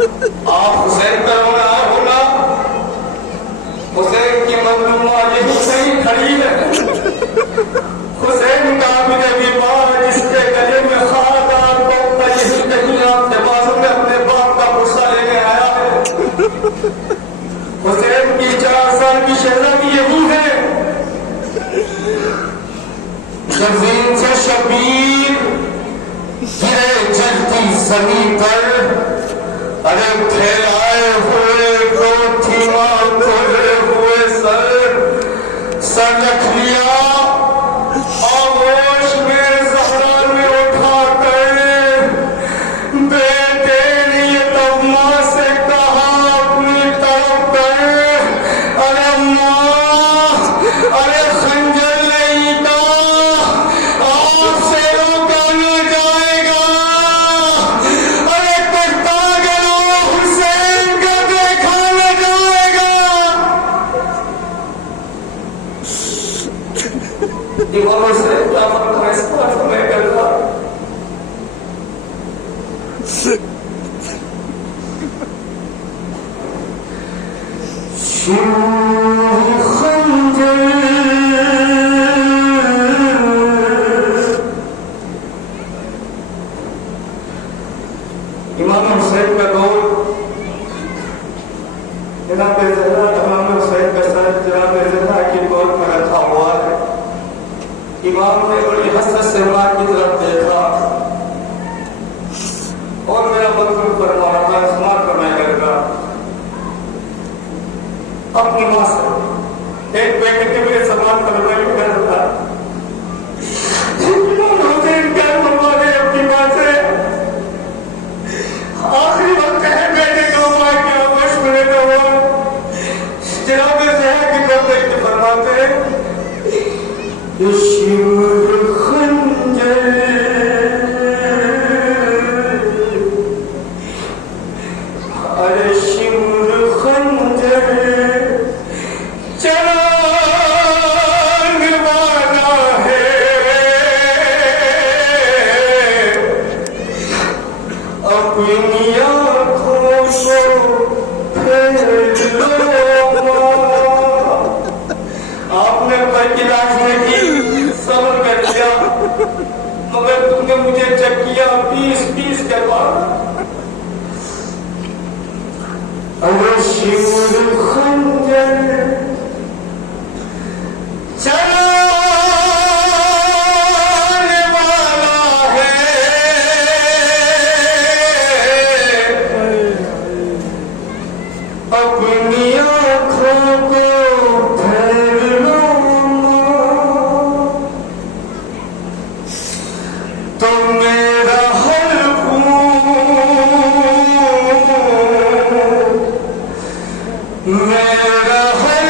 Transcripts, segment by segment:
आप हुसैन का रोना होगा, हुसैन की मजलूमा यही सही खड़ी है। हुसैन का भी बात जिसके गले में खादार को यही कहीं आपके बाजू में अपने बाप का गुस्सा लेने आया है। हुसैन की 4 साल की शहजादी यही है। जमीन से शबीर गिरे जलती जमीन पर, अरे फैलाए हुए गोथिया खोले हुए सर रख लिया आगोश में ज़हरा में उठा कर। बेटे ने ये तब माँ से कहा अपनी तरफ कर, अरे माँ, अरे खंजर नहीं था आपसे रोका न जाएगा, अरे करता गलो हुसैन का देखा न जाएगा। इमाम से क्या मतलब है, इस बात को मैं करता इमाम हुसैन का दौर जनाब ज़हरा, इमाम हुसैन का सर जनाब ज़हरा की दौर पर रखा हुआ है। इमाम ने बड़ी हसरत से मां की तरफ देखा और मेरा बदलू फरमाया था, इस्तेमाल करना करेगा अपनी मां से एक बेटे के लिए सवाल करना ही कर था। हुसैन क्या फरमा दे अपनी मां से, आखिरी वक्त है बेटे को मां क्या वश मिले तो वो जनाब ज़हरा की तरफ देख के फरमाते शिवर खंजर, अरे शिवर खंजर चलाने वाला है, अपनी आँखों को फेर लो। आपने बल्कि लाशने की सब्र कर लिया, मगर तुमने मुझे चक्किया 20-20 करवा। अरे शिवर खंजर चलाने वाला है, अपनी आँखों को फेर लो। तो मेरा हर खून, मेरा हर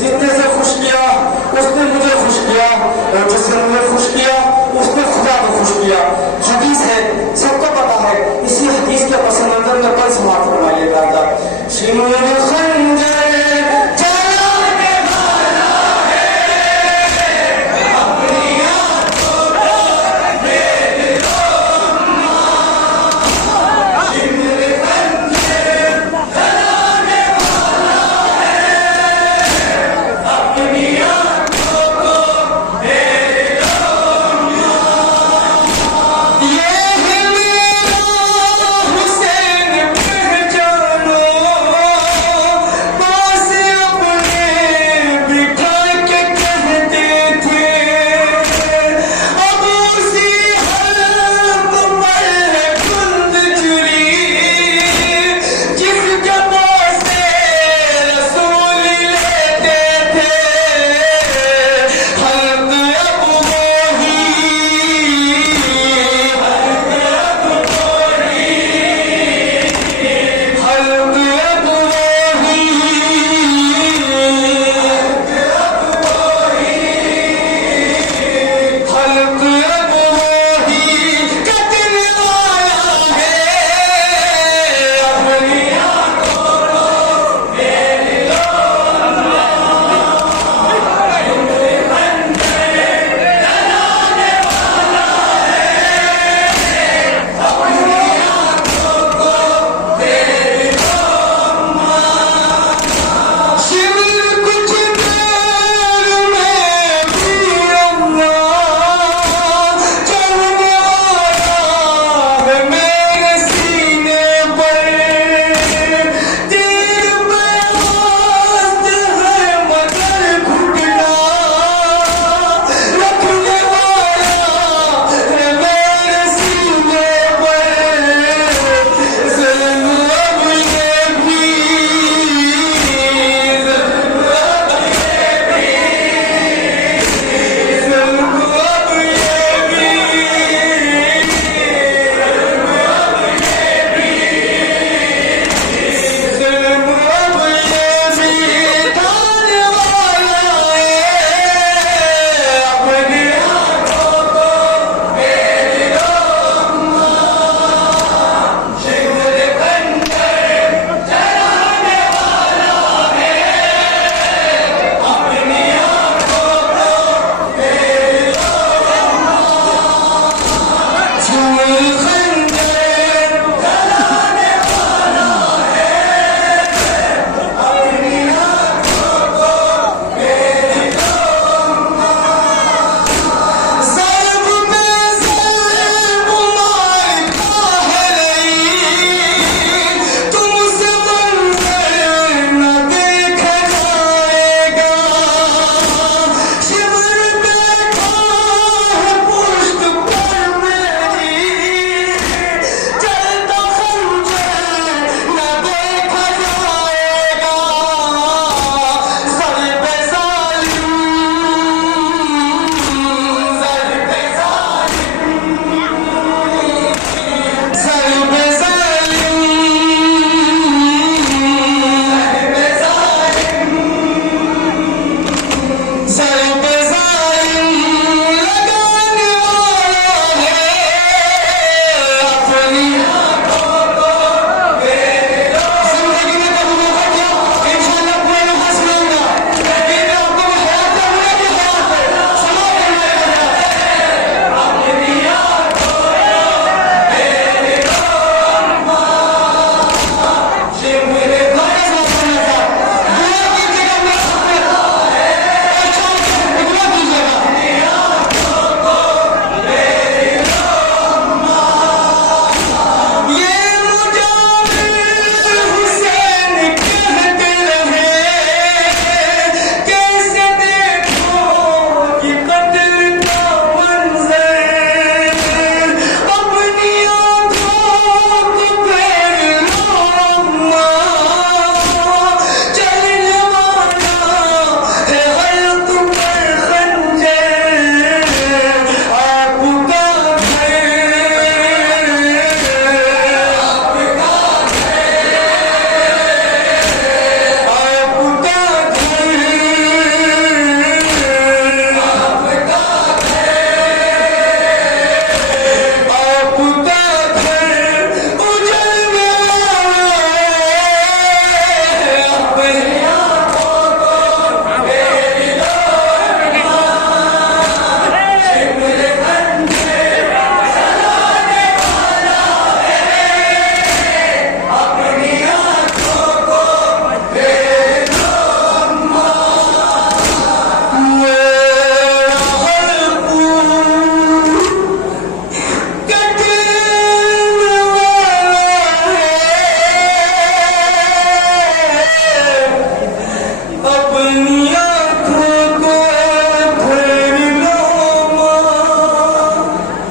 जिसने से खुश किया उसने मुझे खुश किया, और जिसने मुझे खुश किया उसने खुदा को खुश किया।